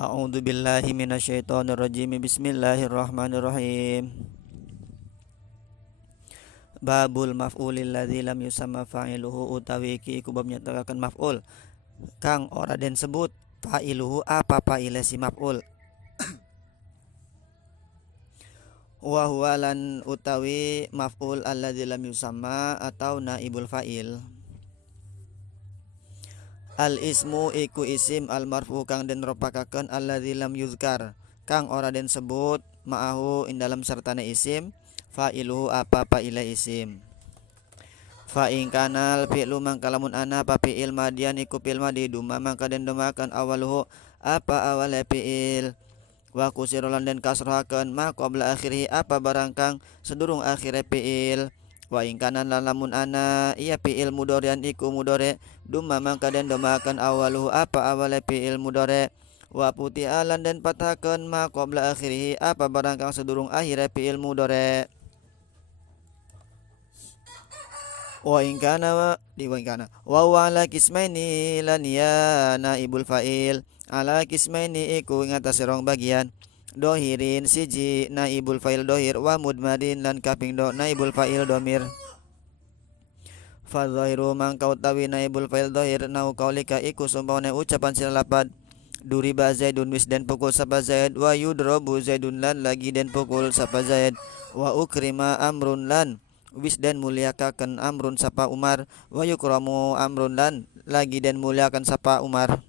A'udzu billahi minasyaitonir rajim. Bismillahirrahmanirrahim. Babul maf'ulil ladzi lam yusamma fa'iluhu utawi iki iku bab nyatakaken maf'ul kang ora den sebut fa'iluhu apa fa'ile si maf'ul. Wa huwa lan utawi maf'ul alladzi lam yusamma atau naibul fa'il. Al ismu iku isim al marfu kang den ropakaken alladzi lam yuzkar kang ora den sebut ma'ahu ing dalam sertane isim fa'iluhu apa fa'ile isim. Fa in kanal fi'lu mangkalamun ana apa fi'il madian iku fi'il madi duma mangka den dumakan awaluhu apa awale fi'il wa kusirolan den kasrohaken ma qabla akhirih apa barang kang sedurung akhire fi'il. Wa in kana lamun ana iya fi'il mudhari'an iku mudhari dumma mangka den domakan awaluhu apa awale fi'il mudhari wa puti'alan den pathakeun ma qabla akhirih apa barang kang sedurung akhire fi'il mudhari. Wa in kana wa ala kismaini lan ya naibul fa'il ala kismaini iku ing atase rong bagian dohirin siji naibul fa'il dohir wa mudmarin lan kaping do naibul fa'il domir. Fa dhahiru mangka utawi naibul fa'il dohir nau kaulika iku sumpane ucapan sira lapad duriba zaidun wis den pukul sapa zaid wa yudrobu zaidun lan lagi den pukul sapa zaid wa ukrima amrun lan wis den muliakaken amrun sapa umar wa yukramu amrun lan lagi den muliakan sapa umar.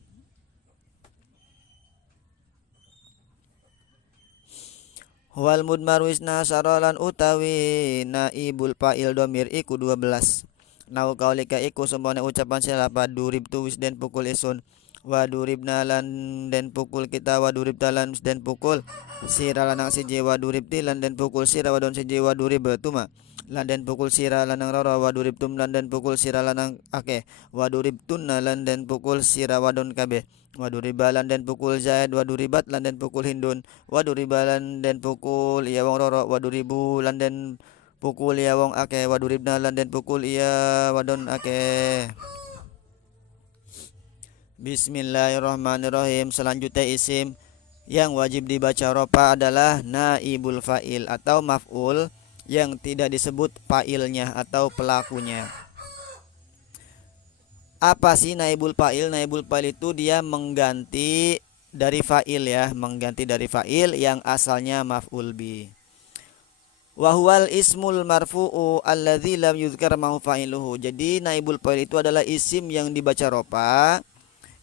Wal mudmar wisna sarolan utawi naibul fa'il domir iku 12. Nau kaulika iku sumpane ucapan siapa durib tu wis den pukul isun wa duribna lan den pukul kita wa durib talan wis den pukul sira lanang siji wa durib lan den pukul sira wadon siji wa durib tuma lan den pukul sira lanang roro wa durib tum lan den pukul sira lanang akeh wa durib tunna lan den pukul sira wadon kabeh wa duribalan den pukul zaid wa duribat lan den pukul hindun wa duribalan den pukul iya wong roro wa duribu lan den pukul iya wong akeh wa duribna lan den pukul iya wadon akeh. Bismillahirrahmanirrahim. Selanjutnya isim yang wajib dibaca ropa adalah naibul fa'il atau maf'ul yang tidak disebut fa'ilnya atau pelakunya. Apa sih naibul fa'il? Naibul fa'il itu dia mengganti dari fa'il ya, mengganti dari fa'il yang asalnya maf'ul bi. Wa huwal ismul marfu'u alladzi lam yuzkar ma'hu fa'iluhu. Jadi naibul fa'il itu adalah isim yang dibaca ropa,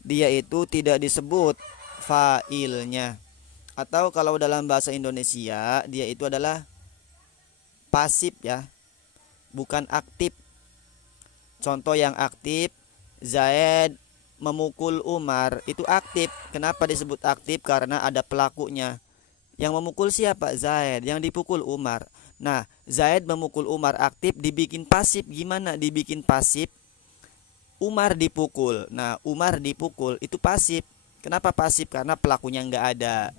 dia itu tidak disebut fa'ilnya. Atau kalau dalam bahasa Indonesia dia itu adalah pasif ya, bukan aktif. Contoh yang aktif, Zaid memukul Umar, itu aktif. Kenapa disebut aktif? Karena ada pelakunya. Yang memukul siapa? Zaid. Yang dipukul Umar. Nah, Zaid memukul Umar aktif, dibikin pasif. Gimana dibikin pasif? Umar dipukul. Nah, Umar dipukul itu pasif. Kenapa pasif? Karena pelakunya nggak ada.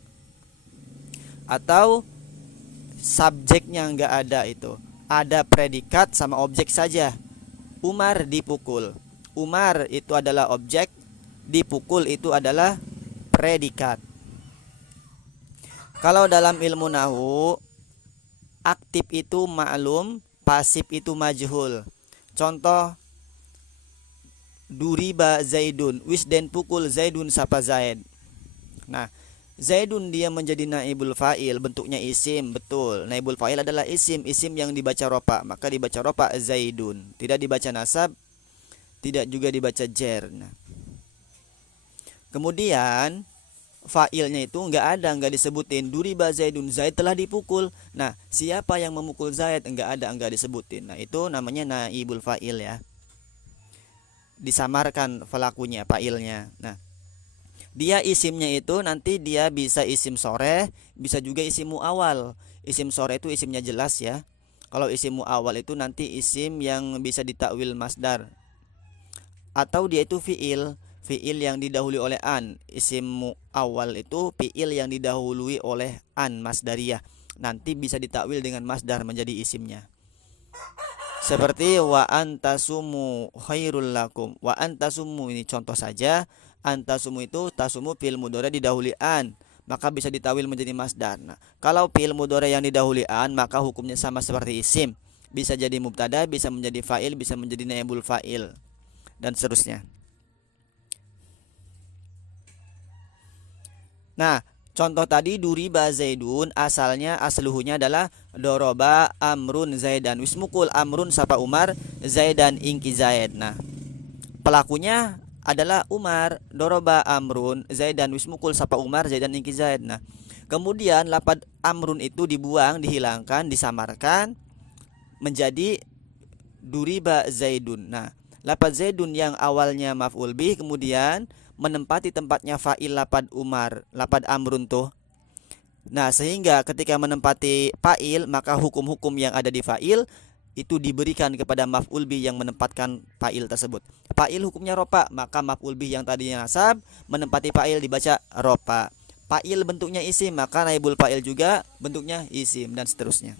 Atau subjeknya nggak ada itu. Ada predikat sama objek saja. Umar dipukul. Umar itu adalah objek, dipukul itu adalah predikat. Kalau dalam ilmu nahwu, aktif itu ma'lum, pasif itu majhul. Contoh, duriba zaidun, wis den pukul zaidun sapa zaid. Nah, zaidun dia menjadi naibul fa'il, bentuknya isim, betul. Naibul fa'il adalah isim, isim yang dibaca ropa, maka dibaca ropa zaidun. Tidak dibaca nasab, tidak juga dibaca jer. Nah, kemudian fa'ilnya itu nggak disebutin. Duriba zaidun, Zaid telah dipukul. Nah, siapa yang memukul Zaid? Nggak disebutin. Nah, itu namanya naibul fa'il ya. Disamarkan pelakunya, fa'ilnya. Nah, dia isimnya itu nanti dia bisa isim sore, bisa juga isim muawal. Isim sore itu isimnya jelas ya. Kalau isim muawal itu nanti isim yang bisa ditakwil masdar. Atau dia itu fi'il yang didahului oleh an. Isim muawal itu fi'il yang didahului oleh an masdariyah. Nanti bisa ditakwil dengan masdar menjadi isimnya. Seperti wa antasumu khairul lakum. Wa antasumu ini contoh saja. Antasumu itu tasumu fi'il mudhari didahului an, maka bisa ditawil menjadi masdar. Nah, kalau fi'il mudhari yang didahului an maka hukumnya sama seperti isim. Bisa jadi mubtada, bisa menjadi fa'il, bisa menjadi naibul fa'il dan seterusnya. Nah, contoh tadi duriba zaidun asalnya asluhunya adalah doroba amrun zaidan. Wismukul amrun sapa Umar, zaidan ingki zaid. Nah, pelakunya adalah Umar, doroba amrun zaidan wismukul sapa Umar, zaidan ingki zaid. Nah, kemudian lapad amrun itu dibuang, dihilangkan, disamarkan menjadi duriba zaidun. Nah, lapad zaidun yang awalnya maf'ul bih kemudian menempati tempatnya fa'il lapad Umar, lapad amrun tuh. Nah, sehingga ketika menempati fa'il maka hukum-hukum yang ada di fa'il itu diberikan kepada maf'ul bih yang menempatkan fa'il tersebut. Fa'il hukumnya ropa, maka maf'ul bih yang tadinya nasab menempati fa'il dibaca ropa. Fa'il bentuknya isim, maka naibul fa'il juga bentuknya isim dan seterusnya.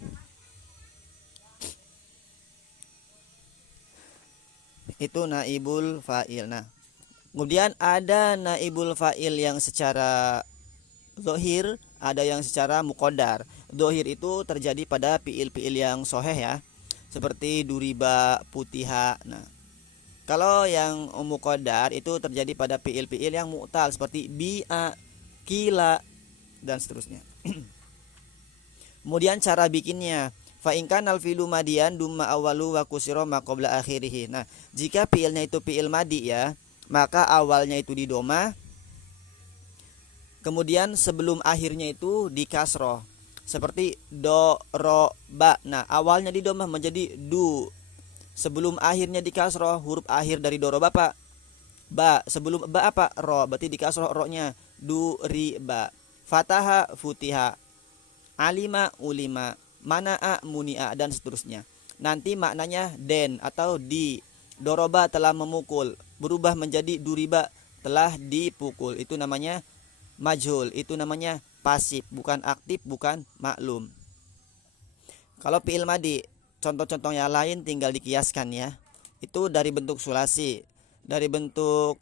Itu naibul fa'il. Nah, kemudian ada naibul fa'il yang secara zohir, ada yang secara muqaddar. Zohir itu terjadi pada fi'il-fi'il yang soheh ya, seperti duriba, putiha. Nah, kalau yang muqaddar itu terjadi pada fi'il-fi'il yang mu'tal seperti bi'a, kila dan seterusnya. Kemudian cara bikinnya, fa in kana al-fi'lu madiyan dumma awwalu wa kusira ma qabla akhirih. Nah, jika fi'ilnya itu fi'il madi ya, maka awalnya itu didoma, kemudian sebelum akhirnya itu dikasroh. Seperti do, ro, ba. Nah, awalnya didoma menjadi du. Sebelum akhirnya dikasroh, huruf akhir dari do, ro, ba apa? Ba. Sebelum ba apa? Ro. Berarti dikasroh ro-nya. Du, ri, ba. Fataha, futiha. Alima, ulima. Mana'a, muni'a dan seterusnya. Nanti maknanya den atau di. Doroba telah memukul, berubah menjadi duriba telah dipukul. Itu namanya majhul, itu namanya pasif, bukan aktif, bukan maklum. Kalau fi'il madi, contoh-contoh yang lain tinggal dikiaskan ya. Itu dari bentuk sulasi, dari bentuk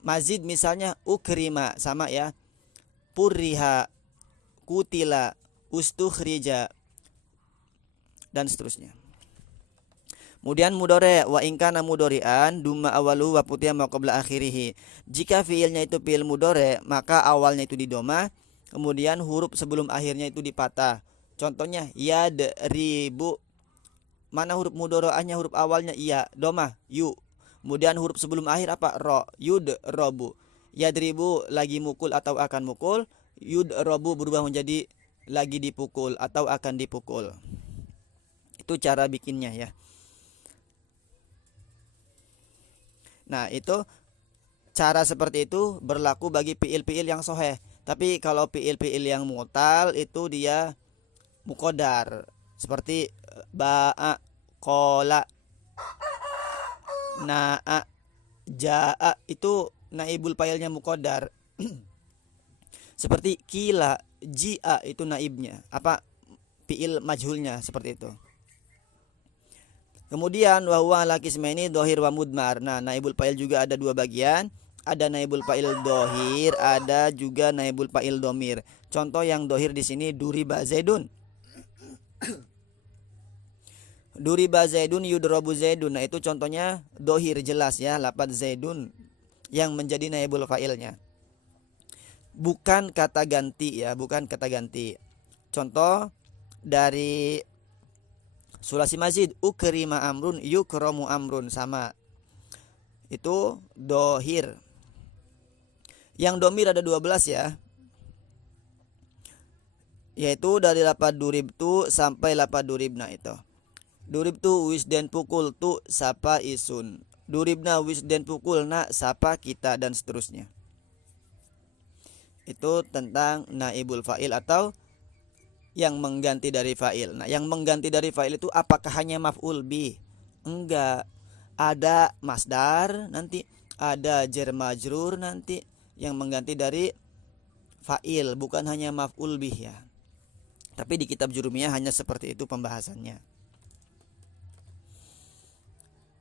mazid misalnya ukrima sama ya. Purriha, kutila, ustukhrija dan seterusnya. Kemudian mudore wa in kana mudori'an dumma awalu wa putiha ma qabla akhirih. Jika fiilnya itu fiil mudore, maka awalnya itu didoma, kemudian huruf sebelum akhirnya itu dipatah. Contohnya yadribu. Mana huruf mudoro'ahnya? Huruf awalnya iya, doma, yu. Kemudian huruf sebelum akhir apa? Ro, yudrobu. Yadribu lagi mukul atau akan mukul, yudrobu berubah menjadi lagi dipukul atau akan dipukul. Itu cara bikinnya ya. Nah, itu cara seperti itu berlaku bagi fiil-fiil yang soheh. Tapi kalau fiil-fiil yang mu'tal itu dia muqaddar. Seperti ba'a, qola, na'a, ja'a, itu naibul fa'ilnya muqaddar. Seperti kila, ji'a itu naibnya. Apa? Fiil majhulnya seperti itu. Kemudian wa huwa ala qismaini dhahir wa mudmar. Nah, naibul fa'il juga ada dua bagian. Ada naibul fa'il dhahir, ada juga naibul fa'il dhamir. Contoh yang dhahir di sini duriba zaidun. Duriba zaidun yudrabu zaidun. Nah, itu contohnya dhahir jelas ya, lafaz zaidun yang menjadi naibul fa'ilnya. Bukan kata ganti ya, bukan kata ganti. Contoh dari sulasi mazid ukrima amrun yukramu amrun sama. Itu dohir. Yang domir ada 12 ya. Yaitu dari lafaz duribtu sampai lafaz duribna itu. Duribtu wisden pukul tu sapa isun. Duribna wisden pukul na sapa kita dan seterusnya. Itu tentang naibul fa'il atau yang mengganti dari fa'il. Nah, yang mengganti dari fa'il itu apakah hanya maf'ul bih? Enggak. Ada masdar, nanti ada jar majrur nanti yang mengganti dari fa'il, bukan hanya maf'ul bih ya. Tapi di kitab Jurumiyah hanya seperti itu pembahasannya.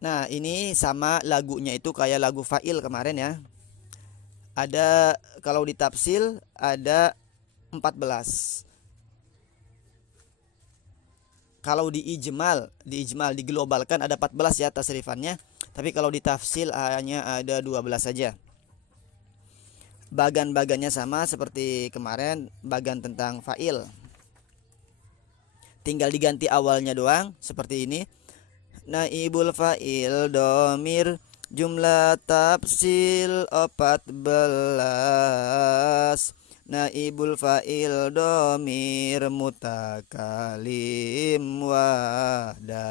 Nah, ini sama lagunya itu kayak lagu fa'il kemarin ya. Ada kalau ditafsil ada 14. Kalau diijmal diglobalkan ada 14 ya tasrifannya, tapi kalau ditafsil hanya ada 12 saja. Bagan-bagannya sama seperti kemarin, bagan tentang fa'il. Tinggal diganti awalnya doang seperti ini. Naibul fa'il domir jumlah tafsil 14. Naibul fa'il domir mutakalim wahda.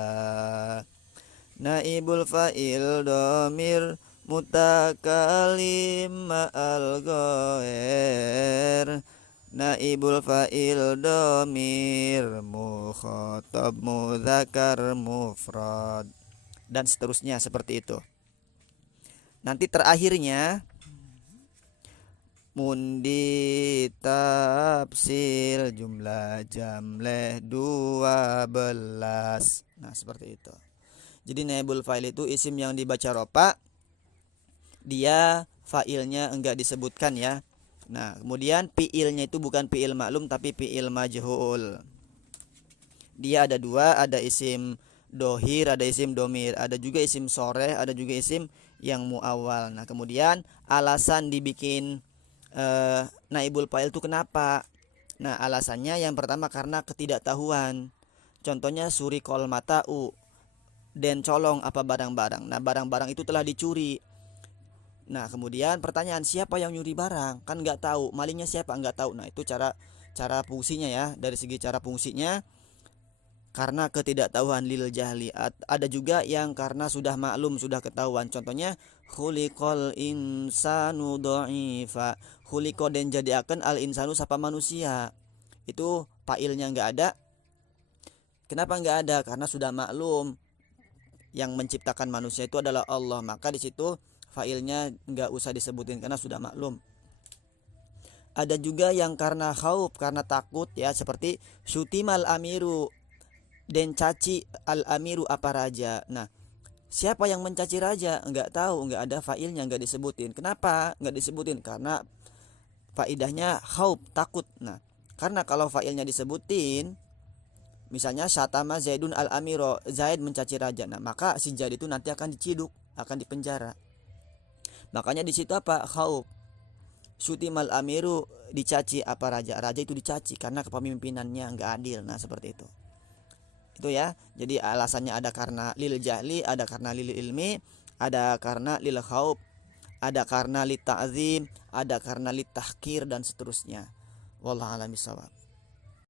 Naibul fa'il domir mutakalim ma'al ghair. Naibul fa'il domir mukhatab mudzakkar mufrad, dan seterusnya seperti itu. Nanti terakhirnya mundi tafsil jumlah jamleh 12. Nah seperti itu. Jadi naibul fa'il itu isim yang dibaca ropa, dia fa'ilnya enggak disebutkan ya. Nah kemudian fi'ilnya itu bukan fi'il maklum tapi fi'il majhul. Dia ada dua, ada isim dohir, ada isim domir, ada juga isim soreh, ada juga isim yang muawal. Nah kemudian alasan dibikin naibul fa'il itu kenapa? Nah alasannya yang pertama karena ketidaktahuan. Contohnya suri kol mata'u, dan colong apa barang-barang. Nah barang-barang itu telah dicuri. Nah kemudian pertanyaan, siapa yang nyuri barang? Kan nggak tahu. Malingnya siapa? Nggak tahu. Nah itu cara fungsinya ya. Dari segi cara fungsinya karena ketidaktahuan lil jahli. Ada juga yang karena sudah maklum, sudah ketahuan. Contohnya khuliqal insanu dha'ifa. Khuliqa dan jadiakan al insanu sapa manusia. Itu fa'ilnya nggak ada. Kenapa nggak ada? Karena sudah maklum yang menciptakan manusia itu adalah Allah. Maka di situ fa'ilnya nggak usah disebutin karena sudah maklum. Ada juga yang karena khauf, karena takut ya, seperti syutimal amiru, dan caci al amiru apa raja. Nah siapa yang mencaci raja? Enggak tahu, enggak ada fa'ilnya, enggak disebutin. Kenapa enggak disebutin? Karena faidahnya khauf, takut. Nah karena kalau fa'ilnya disebutin, misalnya syatama Zaidun al amiro, Zaid mencaci raja. Nah maka si Zaid itu nanti akan diciduk, akan dipenjara. Makanya di situ apa? Khauf. Syutimal amiru, dicaci apa raja? Raja itu dicaci karena kepemimpinannya enggak adil. Nah seperti itu. Itu ya. Jadi alasannya ada karena lil jahli, ada karena lil ilmi, ada karena lil khauf, ada karena lit ta'zim, ada karena lit tahkir, dan seterusnya. Wallahu a'lam bishawab.